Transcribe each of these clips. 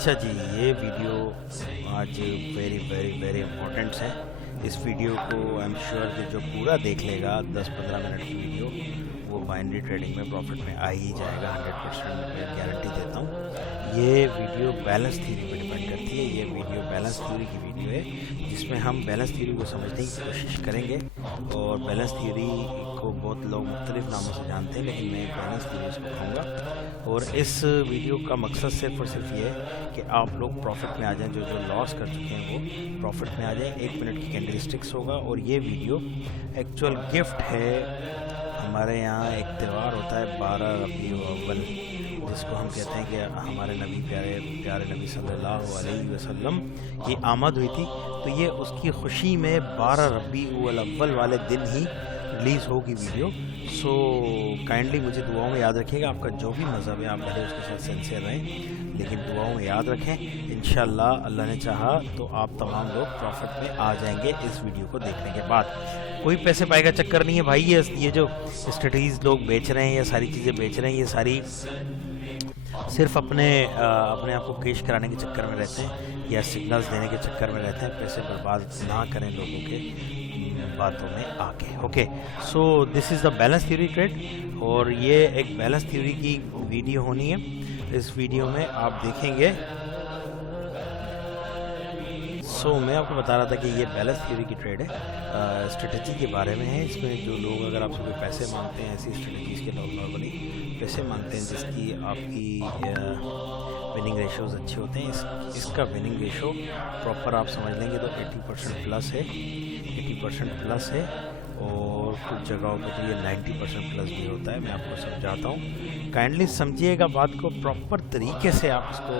अच्छा जी, ये वीडियो आज वेरी वेरी वेरी इम्पोर्टेंट है। इस वीडियो को आई एम श्योर कि जो पूरा देख लेगा 10-15 मिनट की वीडियो, वो बाइनरी ट्रेडिंग में प्रॉफिट में आ ही जाएगा। 100% मैं गारंटी देता हूँ। ये वीडियो बैलेंस थ्योरी पर डिपेंड करती है। ये वीडियो बैलेंस थ्योरी की वीडियो है, जिसमें हम बैलेंस थ्योरी को समझने की कोशिश करेंगे। और बैलेंस थ्योरी को बहुत लोग मुख्तलिफ नामों से जानते हैं, लेकिन मैं बैलेंस थ्योरी इसको कहूँगा। और इस वीडियो का मकसद सिर्फ और सिर्फ ये है कि आप लोग प्रॉफिट में आ जाएं। जो लॉस कर चुके हैं वो प्रॉफिट में आ जाएं। 1 मिनट की कैंडलस्टिक्स होगा। और ये वीडियो एक्चुअल गिफ्ट है। हमारे यहाँ एक त्यौहार होता है 12 रबीउल अव्वल, जिसको हम कहते हैं कि हमारे नबी प्यारे नबी सल्लल्लाहु अलैहि वसल्लम की आमद हुई थी। तो ये उसकी खुशी में 12 रबीउल अव्वल वाले दिन ही रिलीज़ होगी वीडियो। सो काइंडली मुझे दुआओं में याद रखिएगा। आपका जो भी मज़हब है आप भले उसके साथ सिंसियर रहें, लेकिन दुआओं में याद रखें। इंशाल्लाह अल्लाह ने चाहा तो आप तमाम लोग प्रॉफिट में आ जाएंगे इस वीडियो को देखने के बाद। कोई पैसे पाए का चक्कर नहीं है भाई। ये जो स्ट्रेटजीज लोग बेच रहे हैं, ये सारी चीज़ें बेच रहे हैं, ये सारी सिर्फ अपने आप को कैश कराने के चक्कर में रहते हैं या सिग्नल्स देने के चक्कर में रहते हैं। पैसे बर्बाद ना करें लोगों के बातों में आके। Okay, so this is the balance theory trade, और ये एक बैलेंस थ्योरी की वीडियो होनी है। इस वीडियो में आप देखेंगे। सो मैं आपको बता रहा था कि ये बैलेंस थ्योरी की ट्रेड है, स्ट्रेटजी के बारे में है। इसमें जो लोग अगर आपसे कोई पैसे मांगते हैं, ऐसी स्ट्रेटजीज़ के लोग नॉर्मली पैसे मांगते हैं जिसकी आपकी विनिंग रेशोज़ अच्छे होते हैं। इसका विनिंग रेशो प्रॉपर आप समझ लेंगे तो 80% प्लस है, 80% प्लस है। और कुछ जगहों पे तो ये 90% प्लस भी होता है। मैं आपको समझाता हूँ, काइंडली समझिएगा बात को। प्रॉपर तरीके से आप इसको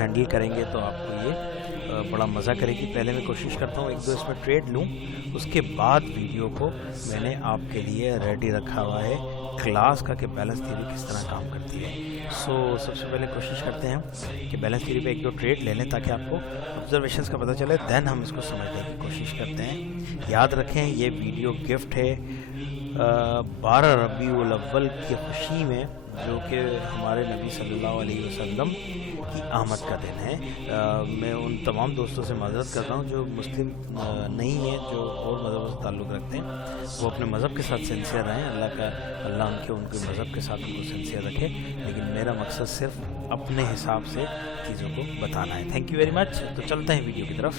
हैंडल करेंगे तो आपको ये बड़ा मज़ा करेगी। पहले मैं कोशिश करता हूँ 1-2 इसमें ट्रेड लूँ, उसके बाद वीडियो को मैंने आपके लिए रेडी रखा हुआ है क्लास का कि बैलेंस थ्योरी किस तरह काम करती है। सो सबसे पहले कोशिश करते हैं कि बैलेंस थ्योरी पे 1-2 ट्रेड ले लें ताकि आपको ऑब्जर्वेशंस का पता चले, देन हम इसको समझने की कोशिश करते हैं। याद रखें ये वीडियो गिफ्ट है 12 रबीउल अव्वल की खुशी में, जो कि हमारे नबी सल्लल्लाहु अलैहि वसल्लम की आमद का दिन है। मैं उन तमाम दोस्तों से माज़रत कर रहा हूँ जो मुस्लिम नहीं हैं, जो और मज़हब से ताल्लुक़ रखते हैं, वो अपने मज़हब के साथ सिंसियर रहें। अल्लाह उनके मज़हब के साथ उनको सिंसियर रखे। लेकिन मेरा मकसद सिर्फ अपने हिसाब से चीज़ों को बताना है। Thank you very much. तो चलते हैं वीडियो की तरफ।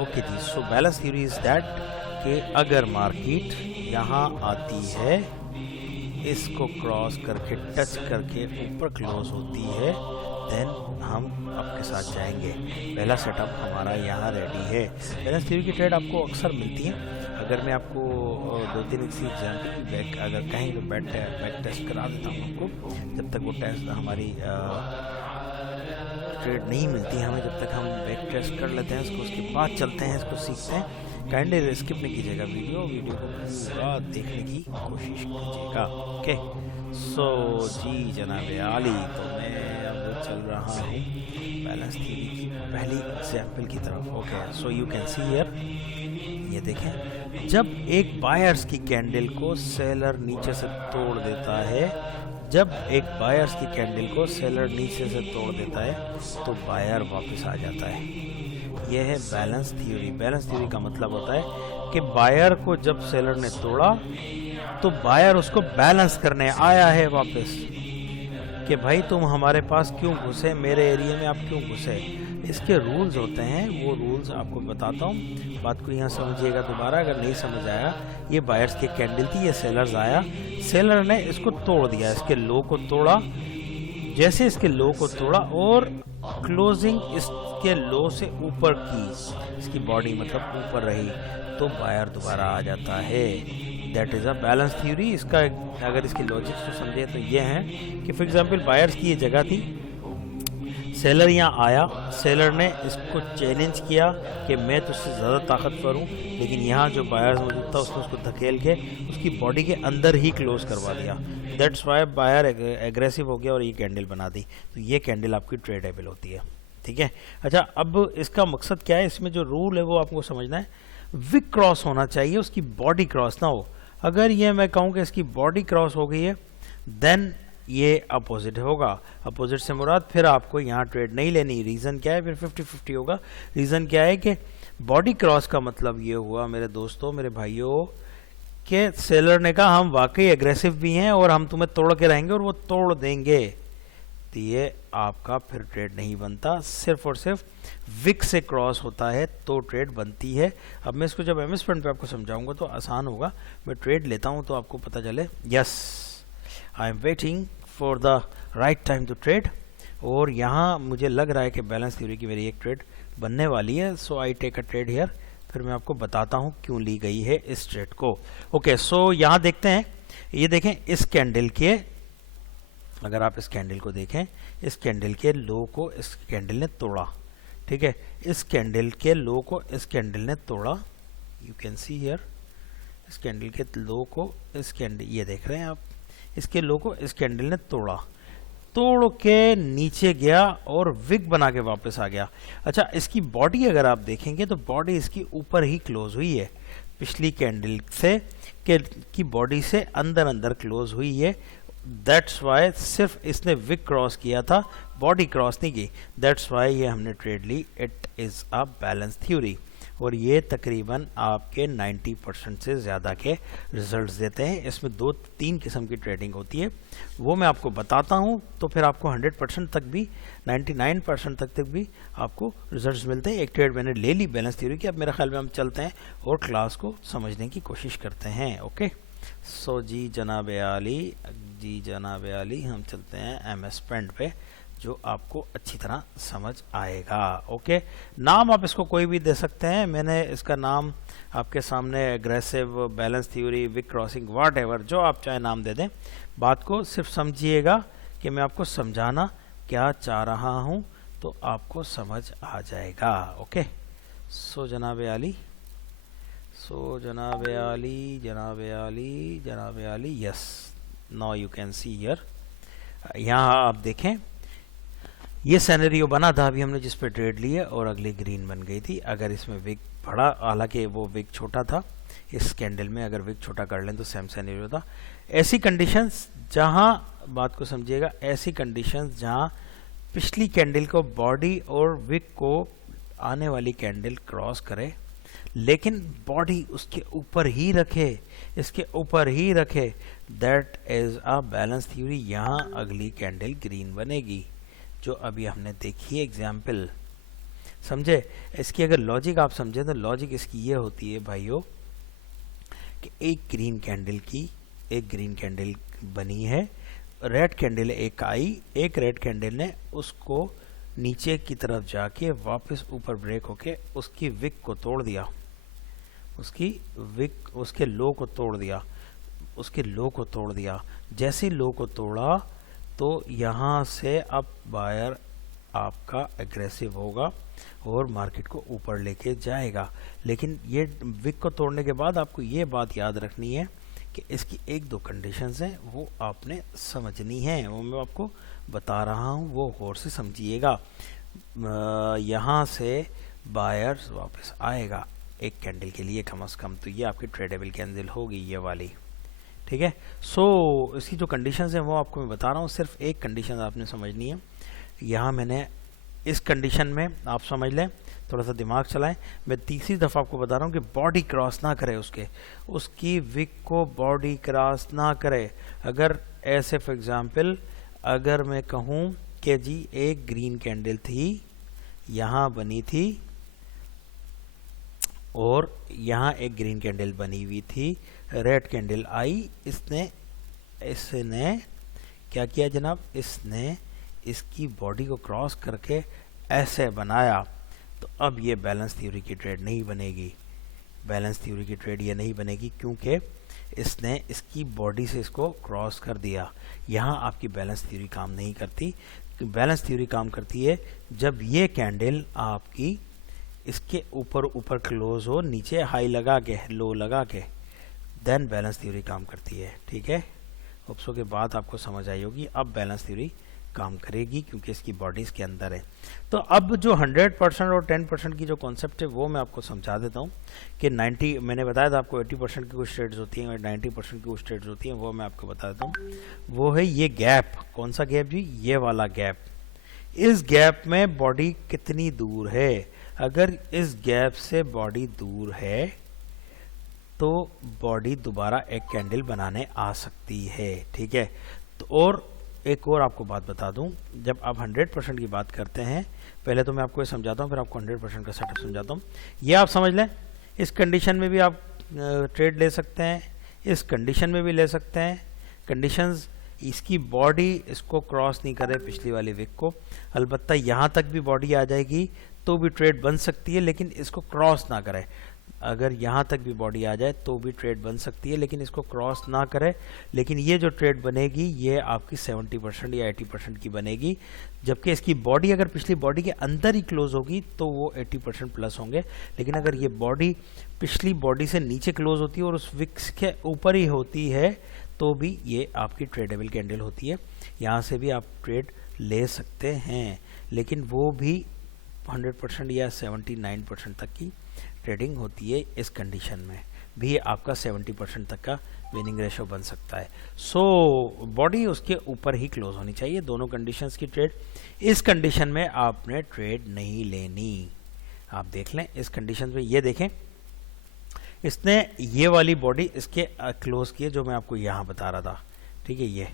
ओके जी, so balance theory is that कि अगर मार्केट यहाँ आती है, इसको क्रॉस करके टच करके ऊपर क्लोज होती है, देन हम आपके साथ जाएंगे। पहला सेटअप हमारा यहाँ रेडी है। बैलेंस थ्योरी की ट्रेड आपको अक्सर मिलती है। अगर मैं आपको 2-3 इसी एग्जाम्पल की बैक अगर कहें तो बैक टेस्ट करा देता हूँ आपको। जब तक वो टेस्ट हमारी ट्रेड नहीं मिलती हमें, जब तक हम बैक टेस्ट कर लेते हैं इसको, उसके बाद चलते हैं, इसको सीखते हैं। काइंडली स्किप नहीं कीजिएगा वीडियो को पूरा देखने की कोशिश कीजिएगा। ओके, सो जी जनाब आली, तो मैं अब चल रहा हूँ बैलेंस थ्योरी की पहली एग्जाम्पल की तरफ। Okay, so you can see here, ये देखें, जब एक बायर्स की कैंडल को सेलर नीचे से तोड़ देता है, जब एक बायर्स की कैंडल को सेलर नीचे से तोड़ देता है तो बायर वापस आ जाता है। यह है बैलेंस थ्योरी। बैलेंस थ्योरी का मतलब होता है कि बायर को जब सेलर ने तोड़ा तो बायर उसको बैलेंस करने आया है वापस, कि भाई तुम हमारे पास क्यों घुसे, मेरे एरिया में आप क्यों घुसे। इसके रूल्स होते हैं, वो रूल्स आपको बताता हूँ। बात को यहाँ समझिएगा दोबारा अगर नहीं समझ आया। ये बायर्स की कैंडल थी, ये सेलर्स आया, सेलर ने इसको तोड़ दिया, इसके लो को तोड़ा। जैसे इसके लो को तोड़ा और क्लोजिंग इसके लो से ऊपर की, इसकी बॉडी मतलब ऊपर रही, तो बायर दोबारा आ जाता है। That is a balance theory. इसका अगर इसकी लॉजिक्स को समझे तो ये है कि फॉर एग्जांपल बायर्स की ये जगह थी, सेलर यहाँ आया, सेलर ने इसको चैलेंज किया कि मैं तुझसे ज़्यादा ताकतवर हूँ, लेकिन यहाँ जो बायर्स मौजूद था उसने उसको धकेल के उसकी बॉडी के अंदर ही क्लोज करवा दिया। दैट्स वाई बायर एग्रेसिव हो गया और ये कैंडल बना दी। तो ये कैंडल आपकी ट्रेडेबल होती है। ठीक है, अच्छा, अब इसका मकसद क्या है, इसमें जो रूल है वो आपको समझना है। विक क्रॉस होना चाहिए, उसकी बॉडी क्रॉस ना हो। अगर ये मैं कहूँ कि इसकी बॉडी क्रॉस हो गई है, देन ये अपोजिट होगा। अपोजिट से मुराद फिर आपको यहाँ ट्रेड नहीं लेनी। रीज़न क्या है? फिर 50-50 होगा। रीज़न क्या है कि बॉडी क्रॉस का मतलब ये हुआ मेरे दोस्तों, मेरे भाइयों, कि सेलर ने कहा हम वाकई एग्रेसिव भी हैं और हम तुम्हें तोड़ के रहेंगे और वो तोड़ देंगे, तो ये आपका फिर ट्रेड नहीं बनता। सिर्फ और सिर्फ विक से क्रॉस होता है तो ट्रेड बनती है। अब मैं इसको जब एमएस फ्रंट पे आपको समझाऊंगा तो आसान होगा। मैं ट्रेड लेता हूं तो आपको पता चले। Yes, I am waiting for the right time to trade. और यहाँ मुझे लग रहा है कि बैलेंस थ्योरी की मेरी एक ट्रेड बनने वाली है। So I take a trade here. फिर मैं आपको बताता हूँ क्यों ली गई है इस ट्रेड को। ओके, सो यहाँ देखते हैं, ये देखें इस कैंडल के, अगर आप इस कैंडल को देखें, इस कैंडल के लो को इस कैंडल ने तोड़ा, ठीक है। इस कैंडल के लो को इस कैंडल ने तोड़ा, यू कैन सी हियर। इस कैंडल के लो को इस कैंडल, ये देख रहे हैं आप, इसके लो को इस कैंडल ने तोड़ा, तोड़ के नीचे गया और विग बना के वापस आ गया। अच्छा, इसकी बॉडी अगर आप देखेंगे तो बॉडी इसकी ऊपर ही क्लोज हुई है, पिछली कैंडल से की बॉडी से अंदर अंदर क्लोज हुई है। दैट्स वाई सिर्फ इसने विग क्रॉस किया था, बॉडी क्रॉस नहीं की। दैट्स वाई ये हमने ट्रेड ली। It is a balance theory और ये तकरीबन आपके 90% से ज़्यादा के रिजल्ट्स देते हैं। इसमें 2-3 किस्म की ट्रेडिंग होती है, वो मैं आपको बताता हूँ, तो फिर आपको 100% तक भी, 99% तक भी आपको रिजल्ट्स मिलते हैं। एक ट्रेड मैंने ले ली बैलेंस थ्योरी की। अब मेरे ख्याल में हम चलते हैं और क्लास को समझने की कोशिश करते हैं। ओके, सो जी जनाब आली, हम चलते हैं एमएस पेंट पे, जो आपको अच्छी तरह समझ आएगा। ओके, नाम आप इसको कोई भी दे सकते हैं। मैंने इसका नाम आपके सामने aggressive, balance theory, wick crossing, whatever, जो आप चाहे नाम दे दें। बात को सिर्फ समझिएगा कि मैं आपको समझाना क्या चाह रहा हूँ, तो आपको समझ आ जाएगा। ओके, सो जनाब आली, yes, now you can see here. यहाँ आप देखें, ये सिनेरियो बना था अभी हमने जिस पे ट्रेड ली है, और अगली ग्रीन बन गई थी। अगर इसमें विक बड़ा, हालांकि वो विक छोटा था इस कैंडल में, अगर विक छोटा कर लें तो सेम सिनेरियो था। ऐसी कंडीशंस जहां, बात को समझिएगा, ऐसी कंडीशंस जहां पिछली कैंडल को बॉडी और विक को आने वाली कैंडल क्रॉस करे, लेकिन बॉडी उसके ऊपर ही रखे, इसके ऊपर ही रखे, that is a balance theory. यहाँ अगली कैंडल ग्रीन बनेगी, जो अभी हमने देखी है एग्जाम्पल। समझे? इसकी अगर लॉजिक आप समझे तो लॉजिक इसकी ये होती है भाइयों कि एक ग्रीन कैंडल बनी है, रेड कैंडल एक आई, एक रेड कैंडल ने उसको नीचे की तरफ जाके वापस ऊपर ब्रेक होके उसकी विक को तोड़ दिया, उसके लो को तोड़ दिया। जैसे लो को तोड़ा तो यहाँ से अब बायर आपका एग्रेसिव होगा और मार्केट को ऊपर लेके जाएगा। लेकिन ये विक को तोड़ने के बाद आपको ये बात याद रखनी है कि इसकी 1-2 कंडीशंस हैं, वो आपने समझनी है, वो मैं आपको बता रहा हूँ, वो गौर से समझिएगा। यहाँ से बायर्स वापस आएगा एक कैंडल के लिए कम से कम, तो ये आपकी ट्रेडेबल कैंडल होगी, ये वाली, ठीक है। सो इसकी जो कंडीशंस हैं वो आपको मैं बता रहा हूँ, सिर्फ एक कंडीशन आपने समझनी है। यहाँ मैंने इस कंडीशन में, आप समझ लें, थोड़ा सा दिमाग चलाएं, मैं तीसरी दफ़ा आपको बता रहा हूँ कि बॉडी क्रॉस ना करे, उसकी विक को बॉडी क्रॉस ना करे। अगर ऐसे फॉर एग्जांपल अगर मैं कहूँ कि जी एक ग्रीन कैंडल थी, यहाँ बनी थी, और यहाँ एक ग्रीन कैंडल बनी हुई थी, रेड कैंडल आई, इसने क्या किया जनाब, इसने इसकी बॉडी को क्रॉस करके ऐसे बनाया, तो अब ये बैलेंस थ्योरी की ट्रेड नहीं बनेगी। बैलेंस थ्योरी की ट्रेड ये नहीं बनेगी क्योंकि इसने इसकी बॉडी से इसको क्रॉस कर दिया। यहाँ आपकी बैलेंस थ्योरी काम नहीं करती। बैलेंस थ्योरी काम करती है जब ये कैंडल आपकी इसके ऊपर क्लोज हो, नीचे हाई लगा के, लो लगा के, देन बैलेंस थ्योरी काम करती है, ठीक है। उपसों के बाद आपको समझ आई होगी। अब बैलेंस थ्योरी काम करेगी क्योंकि इसकी बॉडी इसके अंदर है। तो अब जो 100% और 10% की जो कॉन्सेप्ट है वो मैं आपको समझा देता हूँ कि 90, मैंने बताया था आपको 80% की कुछ स्टेट्स होती हैं और 90% की कुछ स्टेट्स होती हैं, वो मैं आपको बता देता हूँ। वो है ये गैप। कौन सा गैप जी? ये वाला गैप। इस गैप में बॉडी कितनी दूर है? अगर इस गैप से बॉडी दूर है तो बॉडी दोबारा एक कैंडल बनाने आ सकती है, ठीक है। तो और एक और आपको बात बता दूं, जब आप 100% की बात करते हैं, पहले तो मैं आपको ये समझाता हूं, फिर आपको 100% का सेटअप समझाता हूं। ये आप समझ लें, इस कंडीशन में भी आप ट्रेड ले सकते हैं, इस कंडीशन में भी ले सकते हैं। कंडीशंस, इसकी बॉडी इसको क्रॉस नहीं करे पिछली वाली विक को, अलबत्ता यहाँ तक भी बॉडी आ जाएगी तो भी ट्रेड बन सकती है, लेकिन इसको क्रॉस ना करे। अगर यहाँ तक भी बॉडी आ जाए तो भी ट्रेड बन सकती है, लेकिन इसको क्रॉस ना करे। लेकिन ये जो ट्रेड बनेगी ये आपकी 70% या 80% की बनेगी, जबकि इसकी बॉडी अगर पिछली बॉडी के अंदर ही क्लोज होगी तो वो 80% प्लस होंगे। लेकिन अगर ये बॉडी पिछली बॉडी से नीचे क्लोज होती है और उस विक्स के ऊपर ही होती है तो भी ये आपकी ट्रेडेबल कैंडल होती है। यहाँ से भी आप ट्रेड ले सकते हैं, लेकिन वो भी 100% या 79% तक की ट्रेडिंग होती है। इस कंडीशन में भी आपका 70% तक का विनिंग रेशो बन सकता है। सो बॉडी उसके ऊपर ही क्लोज होनी चाहिए, दोनों कंडीशंस की ट्रेड। इस कंडीशन में आपने ट्रेड नहीं लेनी। आप देख लें इस कंडीशन में, ये देखें इसने ये वाली बॉडी इसके क्लोज की है जो मैं आपको यहाँ बता रहा था, ठीक है ये।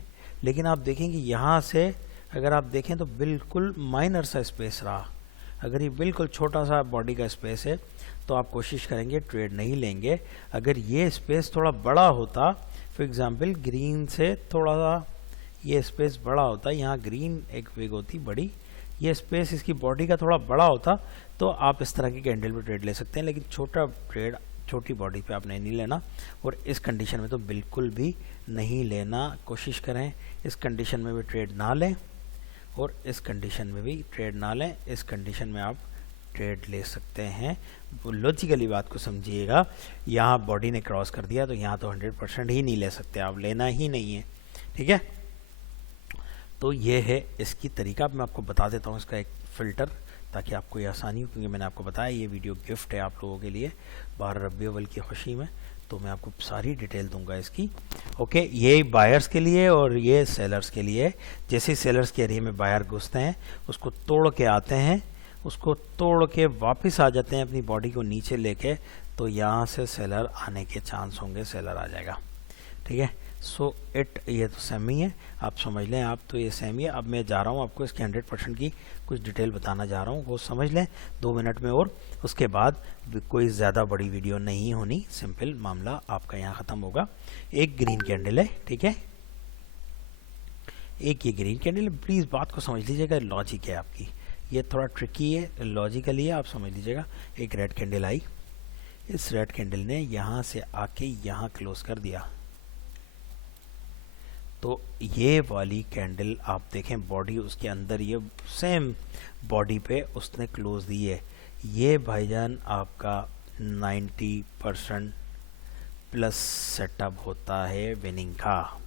लेकिन आप देखेंगे यहाँ से अगर आप देखें तो बिल्कुल माइनर सा स्पेस रहा। अगर ये बिल्कुल छोटा सा बॉडी का स्पेस है तो आप कोशिश करेंगे ट्रेड नहीं लेंगे। अगर ये स्पेस थोड़ा बड़ा होता, फॉर एग्जांपल ग्रीन से थोड़ा सा ये स्पेस बड़ा होता, यहाँ ग्रीन एक विग होती बड़ी, ये स्पेस इसकी बॉडी का थोड़ा बड़ा होता तो आप इस तरह की कैंडल पे ट्रेड ले सकते हैं। लेकिन छोटा ट्रेड छोटी बॉडी पे आपने नहीं लेना, और इस कंडीशन में तो बिल्कुल भी नहीं लेना। कोशिश करें इस कंडीशन में भी ट्रेड ना लें और इस कंडीशन में भी ट्रेड ना लें। इस कंडीशन में आप ट्रेड ले सकते हैं। लॉजिकली बात को समझिएगा, यहाँ बॉडी ने क्रॉस कर दिया तो यहाँ तो 100% ही नहीं ले सकते, आप लेना ही नहीं है, ठीक है। तो ये है इसकी तरीका। अब मैं आपको बता देता हूँ इसका एक फ़िल्टर, ताकि आपको ये आसानी हो, क्योंकि मैंने आपको बताया ये वीडियो गिफ्ट है आप लोगों के लिए 12 रबी अव्वल की खुशी में, तो मैं आपको सारी डिटेल दूंगा इसकी। ओके, ये बायर्स के लिए और ये सेलर्स के लिए। जैसे सेलर्स के एरिया में बायर घुसते हैं, उसको तोड़ के आते हैं, उसको तोड़ के वापस आ जाते हैं अपनी बॉडी को नीचे लेके, तो यहाँ से सेलर आने के चांस होंगे, सेलर आ जाएगा, ठीक है। सो इट, ये तो सेमी है, आप समझ लें, आप तो ये सेमी है। अब मैं जा रहा हूँ आपको इसके 100% की कुछ डिटेल बताना जा रहा हूँ, वो समझ लें 2 मिनट में, और उसके बाद कोई ज़्यादा बड़ी वीडियो नहीं होनी, सिंपल मामला आपका यहाँ ख़त्म होगा। एक ग्रीन कैंडल है, ठीक है, एक ये ग्रीन कैंडल है। प्लीज़ बात को समझ लीजिएगा, लॉजिक है आपकी, ये थोड़ा ट्रिकी है, लॉजिकली है, आप समझ लीजिएगा। एक रेड कैंडल आई, इस रेड कैंडल ने यहाँ से आके यहाँ क्लोज कर दिया, तो ये वाली कैंडल आप देखें बॉडी उसके अंदर, ये सेम बॉडी पे उसने क्लोज दी है। ये भाईजान आपका 90% प्लस सेटअप होता है विनिंग का,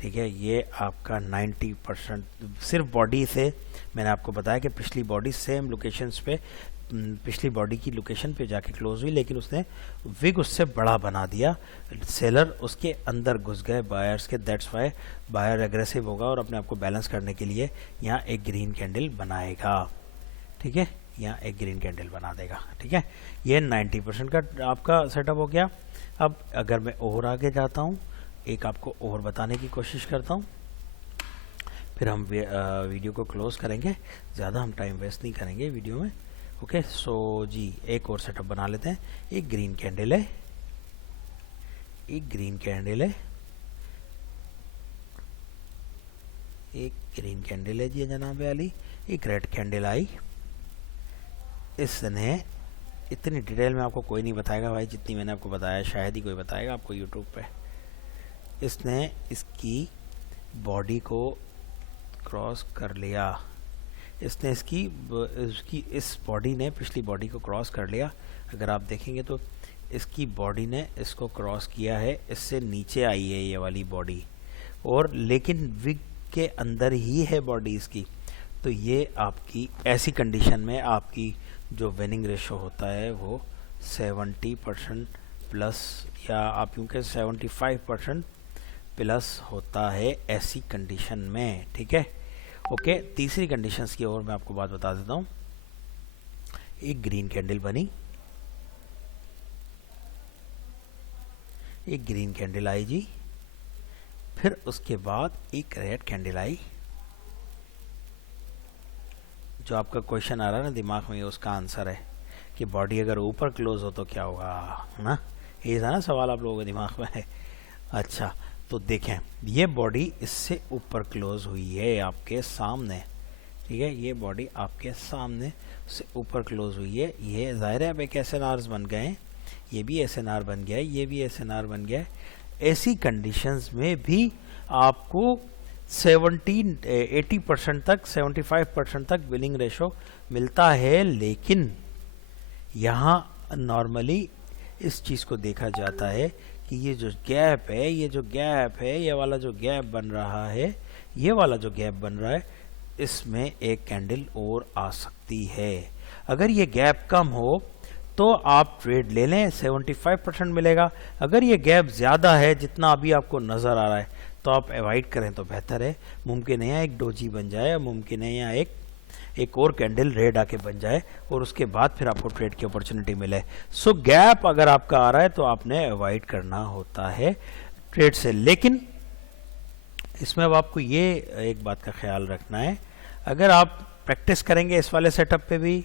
ठीक है। ये आपका 90% सिर्फ बॉडी से, मैंने आपको बताया कि पिछली बॉडी सेम लोकेशंस पे, पिछली बॉडी की लोकेशन पे जाके क्लोज हुई, लेकिन उसने विग उससे बड़ा बना दिया, सेलर उसके अंदर घुस गए बायर्स के, दैट्स वाई बायर एग्रेसिव होगा और अपने आप को बैलेंस करने के लिए यहाँ एक ग्रीन कैंडल बनाएगा, ठीक है, यहाँ एक ग्रीन कैंडल बना देगा, ठीक है। ये 90% का आपका सेटअप हो गया। अब अगर मैं और आगे जाता हूँ, एक आपको और बताने की कोशिश करता हूँ, फिर हम वीडियो को क्लोज करेंगे, ज़्यादा हम टाइम वेस्ट नहीं करेंगे वीडियो में। ओके, सो जी एक और सेटअप बना लेते हैं। एक ग्रीन कैंडल है, एक ग्रीन कैंडल है, एक ग्रीन कैंडल है जी जनाब वाली, एक रेड कैंडल आई। इसने इतनी डिटेल में आपको कोई नहीं बताएगा भाई, जितनी मैंने आपको बताया शायद ही कोई बताएगा आपको यूट्यूब पे। इसने इसकी बॉडी को क्रॉस कर लिया, इसने इसकी इस बॉडी ने पिछली बॉडी को क्रॉस कर लिया। अगर आप देखेंगे तो इसकी बॉडी ने इसको क्रॉस किया है, इससे नीचे आई है ये वाली बॉडी, और लेकिन विग उसके अंदर ही है बॉडी इसकी, तो ये आपकी ऐसी कंडीशन में आपकी जो विनिंग रेशो होता है वो 70% प्लस, या आप यूँ कहें 75% प्लस होता है ऐसी कंडीशन में, ठीक है। ओके, तीसरी कंडीशंस की ओर मैं आपको बात बता देता हूँ। एक ग्रीन कैंडल बनी, एक ग्रीन कैंडल आई जी, फिर उसके बाद एक रेड कैंडल आई। जो आपका क्वेश्चन आ रहा है ना दिमाग में, उसका आंसर है कि बॉडी अगर ऊपर क्लोज हो तो क्या होगा, ना? ये था ना सवाल आप लोगों के दिमाग में है। अच्छा, तो देखें ये बॉडी इससे ऊपर क्लोज हुई है आपके सामने, ठीक है। ये बॉडी आपके सामने से ऊपर क्लोज हुई है। ये जाहिर है अब एक SNRs बन गए हैं, ये भी SNR बन गया है, ये भी SNR बन गया है। ऐसी कंडीशंस में भी आपको 80% तक, 75% तक विनिंग रेशो मिलता है। लेकिन यहाँ नॉर्मली इस चीज़ को देखा जाता है कि ये जो गैप है, ये वाला जो गैप बन रहा है, ये वाला जो गैप बन रहा है, इसमें एक कैंडल और आ सकती है। अगर ये गैप कम हो तो आप ट्रेड ले लें, 75% मिलेगा। अगर ये गैप ज़्यादा है जितना अभी आपको नज़र आ रहा है तो आप अवॉइड करें तो बेहतर है। मुमकिन है यहाँ एक डोजी बन जाए, मुमकिन है यहाँ एक और कैंडल रेड आके बन जाए और उसके बाद फिर आपको ट्रेड की अपॉर्चुनिटी मिले। सो गैप अगर आपका आ रहा है तो आपने अवॉइड करना होता है ट्रेड से। लेकिन इसमें अब आपको ये एक बात का ख्याल रखना है, अगर आप प्रैक्टिस करेंगे इस वाले सेटअप पे भी,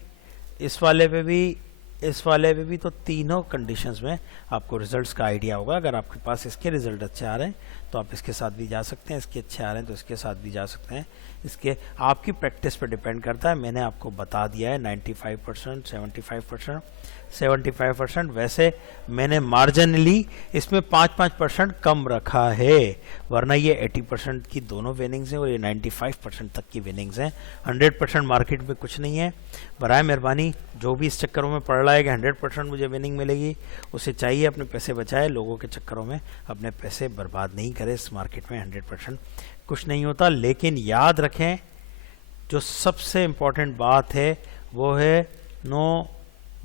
इस वाले पे भी, इस वाले पे भी, तो तीनों कंडीशंस में आपको रिजल्ट्स का आइडिया होगा। अगर आपके पास इसके रिजल्ट अच्छे आ रहे हैं तो आप इसके साथ भी जा सकते हैं, इसके अच्छे आ रहे हैं तो इसके साथ भी जा सकते हैं। इसके आपकी प्रैक्टिस पे डिपेंड करता है। मैंने आपको बता दिया है 95%, 75%। वैसे मैंने मार्जिनली इसमें 5% कम रखा है, वरना ये 80% की दोनों विनिंग्स हैं और ये 95% तक की विनिंग्स हैं। 100% मार्केट में कुछ नहीं है। बराए मेहरबानी जो भी इस चक्करों में पड़ रहा है कि 100% मुझे विनिंग मिलेगी, उसे चाहिए अपने पैसे बचाए, लोगों के चक्करों में अपने पैसे बर्बाद नहीं करे। इस मार्केट में 100% कुछ नहीं होता। लेकिन याद रखें, जो सबसे इम्पोर्टेंट बात है वो है no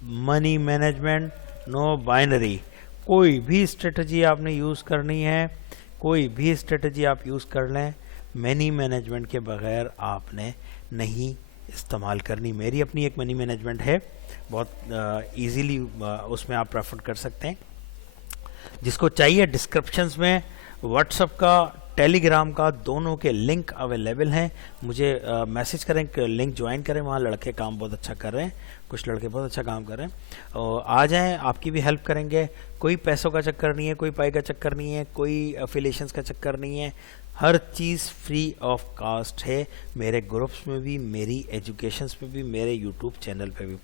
money management, no binary. कोई भी स्ट्रेटजी आपने यूज़ करनी है, कोई भी स्ट्रेटजी आप यूज़ कर लें, मनी मैनेजमेंट के बगैर आपने नहीं इस्तेमाल करनी। मेरी अपनी एक मनी मैनेजमेंट है, बहुत इजीली उसमें आप रेफर कर सकते हैं। जिसको चाहिए डिस्क्रिप्शंस में व्हाट्सएप का, टेलीग्राम का, दोनों के लिंक अवेलेबल हैं। मुझे मैसेज करें, लिंक ज्वाइन करें, वहाँ लड़के काम बहुत अच्छा कर रहे हैं, कुछ लड़के बहुत अच्छा काम कर रहे हैं। और आ जाएं, आपकी भी हेल्प करेंगे। कोई पैसों का चक्कर नहीं है, कोई पाई का चक्कर नहीं है, कोई अफिलिएशंस का चक्कर नहीं है। हर चीज़ फ्री ऑफ कास्ट है, मेरे ग्रुप्स में भी, मेरी एजुकेशंस में भी, मेरे यूट्यूब चैनल पे भी।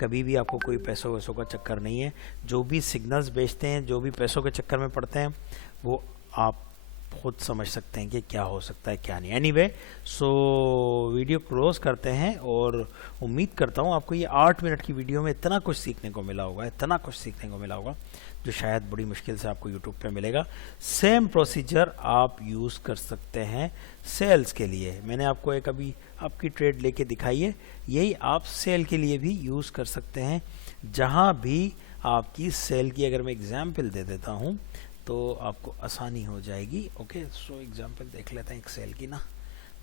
कभी भी आपको कोई पैसों वैसों का चक्कर नहीं है। जो भी सिग्नल्स बेचते हैं, जो भी पैसों के चक्कर में पड़ते हैं, वो आप खुद समझ सकते हैं कि क्या हो सकता है क्या नहीं। एनीवे, सो वीडियो क्लोज करते हैं और उम्मीद करता हूँ आपको ये 8 मिनट की वीडियो में इतना कुछ सीखने को मिला होगा, इतना कुछ सीखने को मिला होगा जो शायद बड़ी मुश्किल से आपको यूट्यूब पे मिलेगा। सेम प्रोसीजर आप यूज़ कर सकते हैं सेल्स के लिए। मैंने आपको एक अभी आपकी ट्रेड लेके दिखाई है, यही आप सेल के लिए भी यूज़ कर सकते हैं। जहाँ भी आपकी सेल की अगर मैं एग्जाम्पल दे देता हूँ तो आपको आसानी हो जाएगी। ओके, सो एग्जाम्पल देख लेते हैं एक सेल की ना,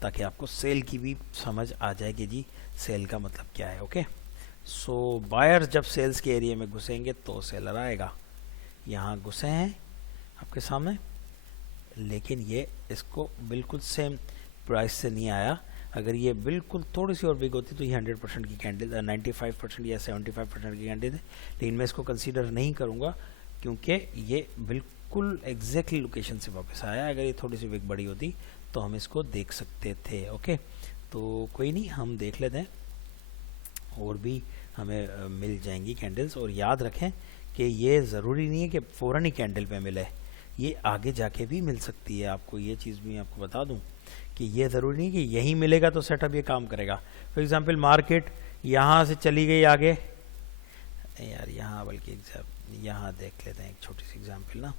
ताकि आपको सेल की भी समझ आ जाए कि जी सेल का मतलब क्या है। ओके, सो बायर्स जब सेल्स के एरिया में घुसेंगे तो सेलर आएगा। यहाँ घुसे हैं आपके सामने, लेकिन ये इसको बिल्कुल सेम प्राइस से नहीं आया। अगर ये बिल्कुल थोड़ी सी और बिग होती तो ये 100% की कैंडल, 95% या 75% की कैंडल है। लेकिन मैं इसको कंसीडर नहीं करूँगा क्योंकि ये बिल्कुल एग्जैक्टली लोकेशन से वापस आया। अगर ये थोड़ी सी बिग बड़ी होती तो हम इसको देख सकते थे। ओके, तो कोई नहीं, हम देख लेते हैं, और भी हमें मिल जाएंगी कैंडल्स। और याद रखें कि ये ज़रूरी नहीं है कि फ़ौरन ही कैंडल पे मिले, ये आगे जाके भी मिल सकती है। आपको ये चीज़ भी आपको बता दूं कि ये ज़रूरी नहीं कि यहीं मिलेगा तो सेटअप ये काम करेगा। फॉर एग्जांपल मार्केट यहाँ से चली गई आगे, यार यहाँ बल्कि यहाँ देख लेते हैं एक छोटी सी एग्जांपल ना,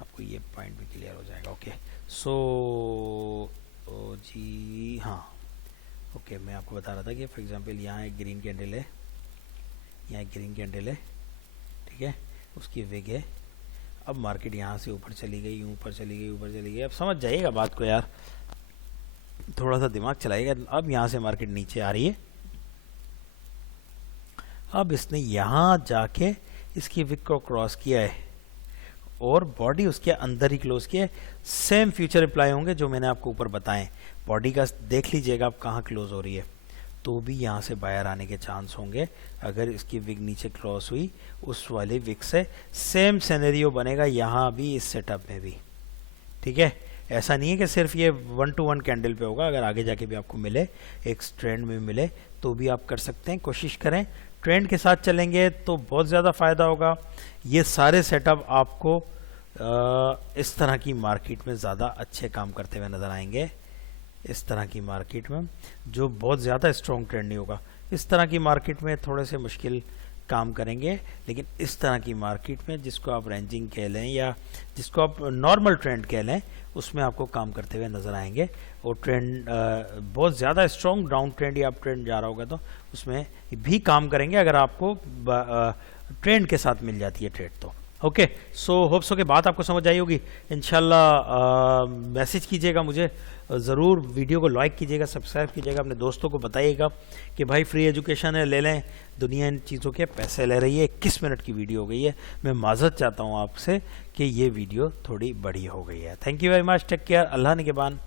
आपको ये पॉइंट भी क्लियर हो जाएगा। ओके, सो तो जी हाँ, ओके, मैं आपको बता रहा था कि फॉर एग्जांपल यहाँ एक ग्रीन कैंडल है, यहाँ एक ग्रीन कैंडल है, ठीक है, उसकी विग है। अब मार्केट यहाँ से ऊपर चली गई, ऊपर चली गई, ऊपर चली गई। अब समझ जाइएगा बात को यार, थोड़ा सा दिमाग चलाइएगा। अब यहाँ से मार्केट नीचे आ रही है। अब इसने यहाँ जाके इसकी विक को क्रॉस किया है और बॉडी उसके अंदर ही क्लोज किया है। सेम फ्यूचर रिप्लाई होंगे जो मैंने आपको ऊपर बताएं। बॉडी का देख लीजिएगा आप कहाँ क्लोज हो रही है, तो भी यहाँ से बाहर आने के चांस होंगे। अगर इसकी विग नीचे क्रॉस हुई उस वाले विग से, सेम सिनेरियो बनेगा यहाँ भी, इस सेटअप में भी, ठीक है। ऐसा नहीं है कि सिर्फ ये 1 to 1 कैंडल पे होगा। अगर आगे जाके भी आपको मिले, एक ट्रेंड में मिले, तो भी आप कर सकते हैं। कोशिश करें ट्रेंड के साथ चलेंगे तो बहुत ज़्यादा फ़ायदा होगा। ये सारे सेटअप आपको इस तरह की मार्केट में ज़्यादा अच्छे काम करते हुए नज़र आएंगे। इस तरह की मार्केट में जो बहुत ज़्यादा स्ट्रॉन्ग ट्रेंड नहीं होगा, इस तरह की मार्केट में थोड़े से मुश्किल काम करेंगे। लेकिन इस तरह की मार्केट में, जिसको आप रेंजिंग कह लें या जिसको आप नॉर्मल ट्रेंड कह लें, उसमें आपको काम करते हुए नज़र आएंगे। और ट्रेंड बहुत ज़्यादा स्ट्रॉन्ग डाउन ट्रेंड या अप ट्रेंड जा रहा होगा तो उसमें भी काम करेंगे, अगर आपको ट्रेंड के साथ मिल जाती है ट्रेड तो। ओके, सो होप्स हो कि बात आपको समझ आई होगी। इंशाल्लाह मैसेज कीजिएगा मुझे ज़रूर, वीडियो को लाइक कीजिएगा, सब्सक्राइब कीजिएगा, अपने दोस्तों को बताइएगा कि भाई फ्री एजुकेशन है, ले लें। दुनिया इन चीज़ों के पैसे ले रही है। 21 मिनट की वीडियो हो गई है। मैं माज़रत चाहता हूँ आपसे कि ये वीडियो थोड़ी बड़ी हो गई है। Thank you very much, take care, Allah निगहबान।